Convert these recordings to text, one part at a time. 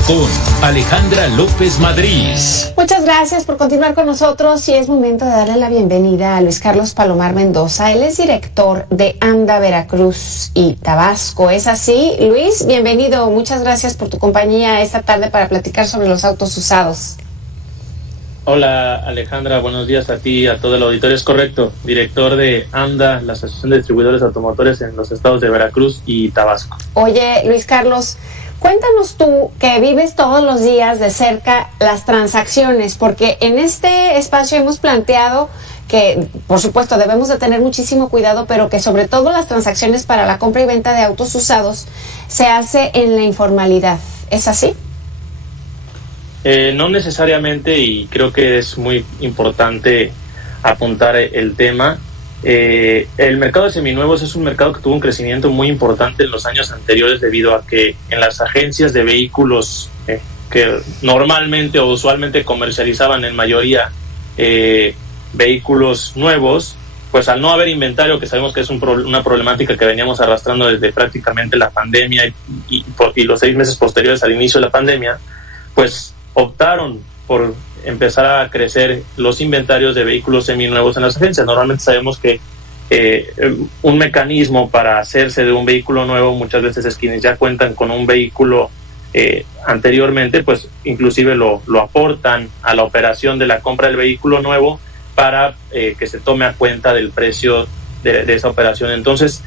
con Alejandra López Madrid. Muchas gracias por continuar con nosotros y es momento de darle la bienvenida a Luis Carlos Palomar Mendoza. Él es director de AMDA Veracruz y Tabasco. ¿Es así? Luis, bienvenido. Muchas gracias por tu compañía esta tarde para platicar sobre los autos usados. Hola Alejandra, buenos días a ti y a todo el auditorio. Es correcto, director de AMDA, la Asociación de Distribuidores Automotores en los estados de Veracruz y Tabasco. Oye, Luis Carlos, cuéntanos tú, que vives todos los días de cerca las transacciones, porque en este espacio hemos planteado que, por supuesto, debemos de tener muchísimo cuidado, pero que sobre todo las transacciones para la compra y venta de autos usados se hace en la informalidad. ¿Es así? No necesariamente, y creo que es muy importante apuntar el tema. El mercado de seminuevos es un mercado que tuvo un crecimiento muy importante en los años anteriores debido a que en las agencias de vehículos que normalmente o usualmente comercializaban en mayoría vehículos nuevos, pues al no haber inventario, que sabemos que es una problemática que veníamos arrastrando desde prácticamente la pandemia y los 6 meses posteriores al inicio de la pandemia, pues optaron por empezar a crecer los inventarios de vehículos seminuevos en las agencias. Normalmente sabemos que un mecanismo para hacerse de un vehículo nuevo muchas veces es quienes ya cuentan con un vehículo anteriormente, pues inclusive lo aportan a la operación de la compra del vehículo nuevo para que se tome a cuenta del precio de esa operación. Entonces,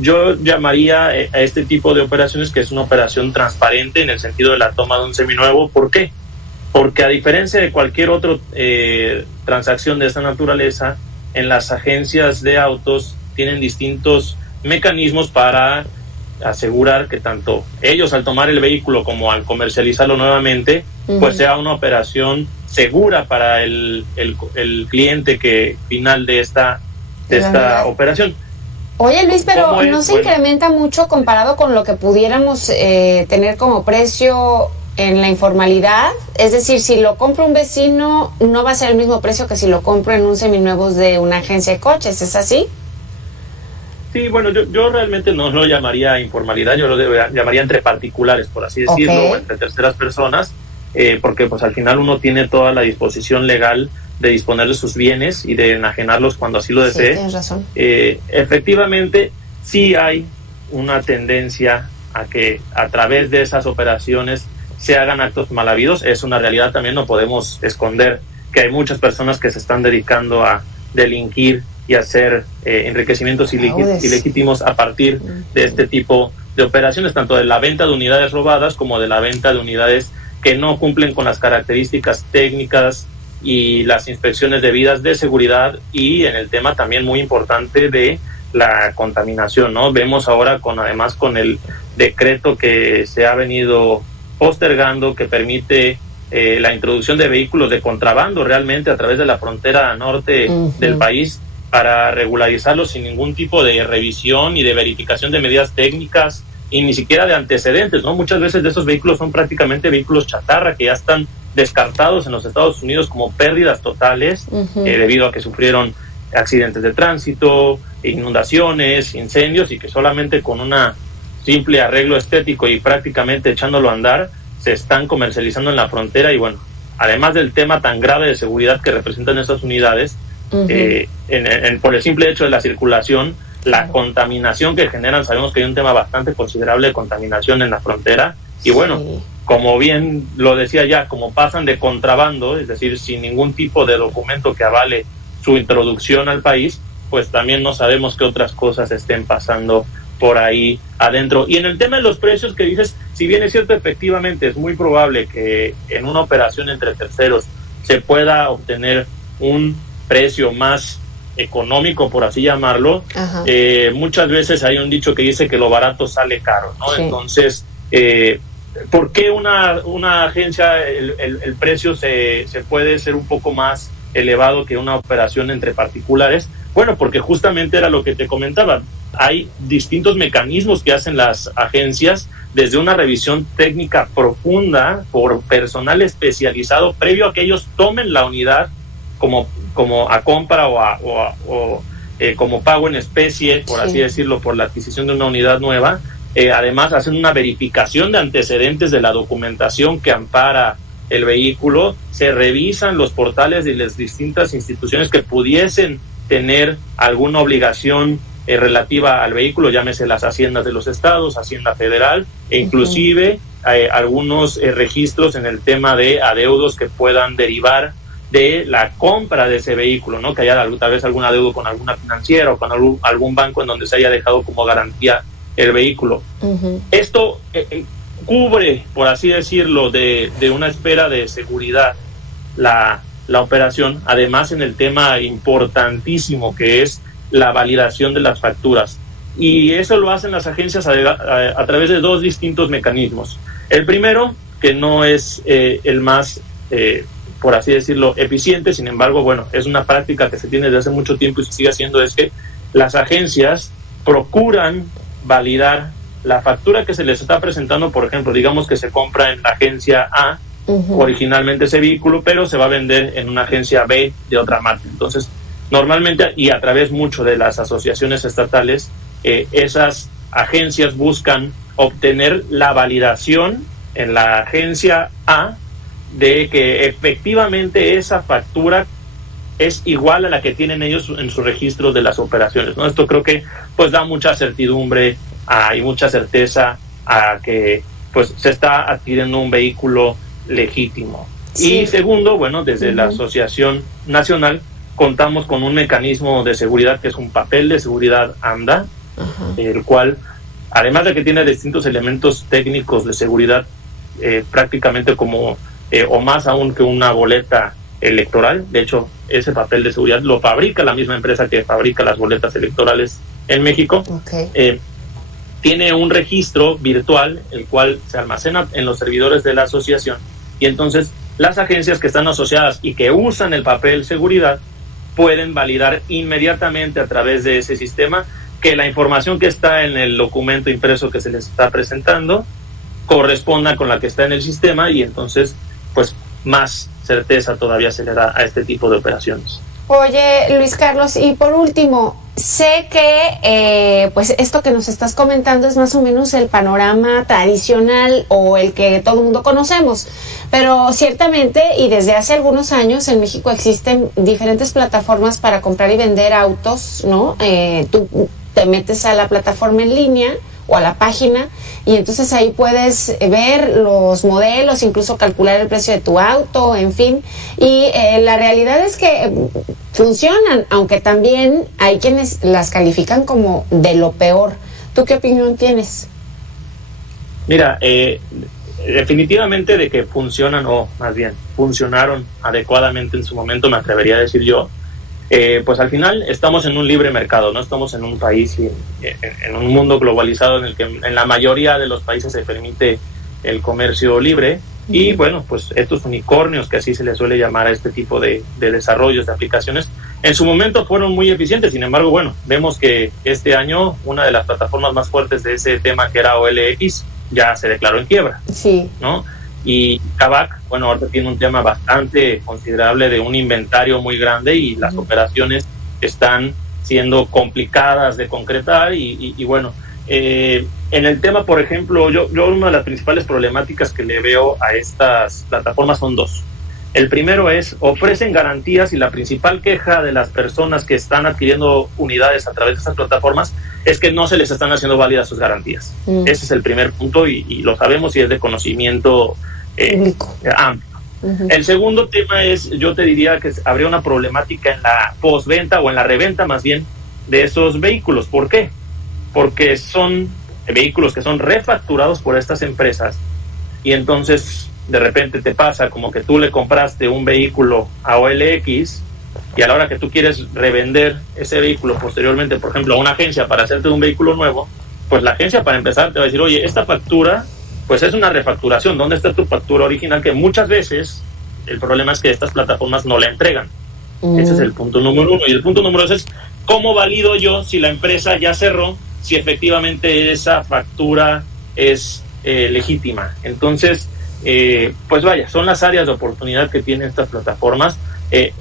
yo llamaría a este tipo de operaciones que es una operación transparente en el sentido de la toma de un seminuevo. ¿Por qué? Porque a diferencia de cualquier otra transacción de esta naturaleza, en las agencias de autos tienen distintos mecanismos para asegurar que tanto ellos al tomar el vehículo como al comercializarlo nuevamente, pues sea una operación segura para el cliente final de esta operación. Oye, Luis, pero ¿no se incrementa mucho comparado con lo que pudiéramos tener como precio en la informalidad? Es decir, si lo compra un vecino, no va a ser el mismo precio que si lo compro en un seminuevos de una agencia de coches, ¿es así? Sí, bueno, yo realmente no lo llamaría informalidad, yo lo llamaría entre particulares, por así decirlo, o entre terceras personas, porque pues al final uno tiene toda la disposición legal de disponer de sus bienes y de enajenarlos cuando así lo desee. Tienes razón. Efectivamente, sí hay una tendencia a que a través de esas operaciones se hagan actos mal habidos. Es una realidad también, no podemos esconder que hay muchas personas que se están dedicando a delinquir y hacer enriquecimientos ilegítimos a partir de este tipo de operaciones, tanto de la venta de unidades robadas como de la venta de unidades que no cumplen con las características técnicas y las inspecciones debidas de seguridad, y en el tema también muy importante de la contaminación, ¿no? Vemos ahora además con el decreto que se ha venido postergando, que permite la introducción de vehículos de contrabando realmente a través de la frontera norte del país para regularizarlos sin ningún tipo de revisión y de verificación de medidas técnicas y ni siquiera de antecedentes, ¿no? Muchas veces de esos vehículos son prácticamente vehículos chatarra que ya están descartados en los Estados Unidos como pérdidas totales debido a que sufrieron accidentes de tránsito, inundaciones, incendios, y que solamente con una simple arreglo estético y prácticamente echándolo a andar se están comercializando en la frontera. Y bueno, además del tema tan grave de seguridad que representan estas unidades, por el simple hecho de la circulación, la contaminación que generan, sabemos que hay un tema bastante considerable de contaminación en la frontera, y bueno, como bien lo decía ya, como pasan de contrabando, es decir, sin ningún tipo de documento que avale su introducción al país, pues también no sabemos qué otras cosas estén pasando por ahí adentro. Y en el tema de los precios que dices, si bien es cierto, efectivamente es muy probable que en una operación entre terceros se pueda obtener un precio más económico, por así llamarlo, muchas veces hay un dicho que dice que lo barato sale caro, ¿no? Sí. Entonces, ¿por qué una agencia el precio se puede ser un poco más elevado que una operación entre particulares? Bueno, porque justamente era lo que te comentaba. Hay distintos mecanismos que hacen las agencias, desde una revisión técnica profunda por personal especializado previo a que ellos tomen la unidad como a compra o como pago en especie, por así decirlo, por la adquisición de una unidad nueva. Además, hacen una verificación de antecedentes de la documentación que ampara el vehículo, se revisan los portales de las distintas instituciones que pudiesen tener alguna obligación relativa al vehículo, llámese las haciendas de los estados, Hacienda Federal, e inclusive algunos registros en el tema de adeudos que puedan derivar de la compra de ese vehículo, ¿no? Que haya tal vez algún adeudo con alguna financiera o con algún banco en donde se haya dejado como garantía el vehículo. Esto cubre, por así decirlo, de una esfera de seguridad la operación, además en el tema importantísimo que es la validación de las facturas. Y eso lo hacen las agencias a través de dos distintos mecanismos. El primero, que no es el más, por así decirlo, eficiente, sin embargo, bueno, es una práctica que se tiene desde hace mucho tiempo y se sigue haciendo, es que las agencias procuran validar la factura que se les está presentando. Por ejemplo, digamos que se compra en la agencia A originalmente ese vehículo, pero se va a vender en una agencia B de otra marca. Entonces, normalmente, y a través mucho de las asociaciones estatales, esas agencias buscan obtener la validación en la agencia A de que efectivamente esa factura es igual a la que tienen ellos en sus registros de las operaciones, ¿no? Esto creo que pues da mucha certidumbre y mucha certeza a que pues se está adquiriendo un vehículo legítimo. Sí. Y segundo, bueno, desde la Asociación Nacional contamos con un mecanismo de seguridad que es un papel de seguridad AMDA, el cual, además de que tiene distintos elementos técnicos de seguridad, prácticamente como, o más aún que una boleta electoral. De hecho, ese papel de seguridad lo fabrica la misma empresa que fabrica las boletas electorales en México. Tiene un registro virtual, el cual se almacena en los servidores de la asociación, y entonces las agencias que están asociadas y que usan el papel seguridad pueden validar inmediatamente a través de ese sistema que la información que está en el documento impreso que se les está presentando corresponda con la que está en el sistema, y entonces pues más certeza todavía se le da a este tipo de operaciones. Oye, Luis Carlos, y por último, sé que pues esto que nos estás comentando es más o menos el panorama tradicional o el que todo el mundo conocemos, pero ciertamente y desde hace algunos años en México existen diferentes plataformas para comprar y vender autos, ¿no? Tú te metes a la plataforma en línea o a la página, y entonces ahí puedes ver los modelos, incluso calcular el precio de tu auto, en fin, y la realidad es que funcionan, aunque también hay quienes las califican como de lo peor. ¿Tú qué opinión tienes? Mira, definitivamente de que funcionan, o más bien funcionaron adecuadamente en su momento, me atrevería a decir yo. Pues al final estamos en un libre mercado, no estamos en un país y en un mundo globalizado en el que en la mayoría de los países se permite el comercio libre, y bueno, pues estos unicornios, que así se les suele llamar a este tipo de desarrollos, de aplicaciones, en su momento fueron muy eficientes. Sin embargo, bueno, vemos que este año una de las plataformas más fuertes de ese tema, que era OLX, ya se declaró en quiebra, ¿no? Y Kavak, bueno, ahorita tiene un tema bastante considerable de un inventario muy grande, y las operaciones están siendo complicadas de concretar, y bueno, en el tema, por ejemplo, yo una de las principales problemáticas que le veo a estas plataformas son dos. El primero es, ofrecen garantías, y la principal queja de las personas que están adquiriendo unidades a través de estas plataformas es que no se les están haciendo válidas sus garantías. Ese es el primer punto, y lo sabemos, y es de conocimiento amplio. El segundo tema es, yo te diría que habría una problemática en la postventa, o en la reventa más bien, de esos vehículos. ¿Por qué? Porque son vehículos que son refacturados por estas empresas, y entonces de repente te pasa como que tú le compraste un vehículo a OLX, y a la hora que tú quieres revender ese vehículo posteriormente, por ejemplo, a una agencia para hacerte un vehículo nuevo, pues la agencia, para empezar, te va a decir, oye, esta factura pues es una refacturación, ¿dónde está tu factura original? Que muchas veces el problema es que estas plataformas no la entregan. Ese es el punto número uno. Y el punto número dos es, ¿cómo valido yo si la empresa ya cerró, si efectivamente esa factura es legítima? Entonces, pues vaya, son las áreas de oportunidad que tienen estas plataformas,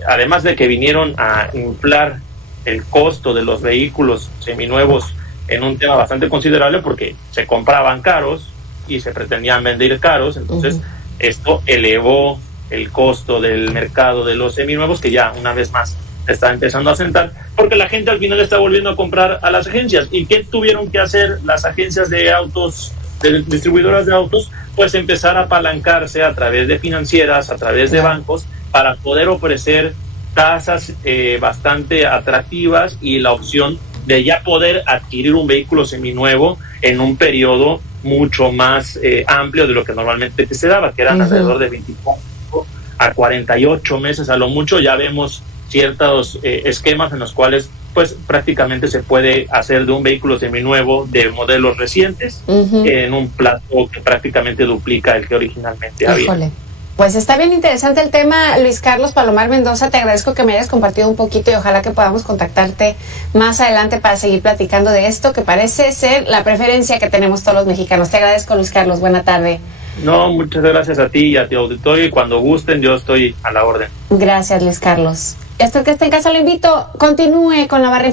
además de que vinieron a inflar el costo de los vehículos seminuevos en un tema bastante considerable porque se compraban caros y se pretendían vender caros, entonces esto elevó el costo del mercado de los seminuevos, que ya una vez más está empezando a sentar, porque la gente al final está volviendo a comprar a las agencias. ¿Y qué tuvieron que hacer las agencias de autos, de distribuidoras de autos? Pues empezar a apalancarse a través de financieras, a través de bancos, para poder ofrecer tasas bastante atractivas y la opción de ya poder adquirir un vehículo seminuevo en un periodo mucho más amplio de lo que normalmente se daba, que eran alrededor de 24 a 48 meses a lo mucho. Ya vemos ciertos esquemas en los cuales pues prácticamente se puede hacer de un vehículo seminuevo de modelos recientes en un plazo que prácticamente duplica el que originalmente había. Pues está bien interesante el tema, Luis Carlos Palomar Mendoza. Te agradezco que me hayas compartido un poquito y ojalá que podamos contactarte más adelante para seguir platicando de esto, que parece ser la preferencia que tenemos todos los mexicanos. Te agradezco, Luis Carlos. Buena tarde. No, muchas gracias a ti y a tu auditorio, y cuando gusten yo estoy a la orden. Gracias, Luis Carlos. Esto que está en casa lo invito, continúe con la barra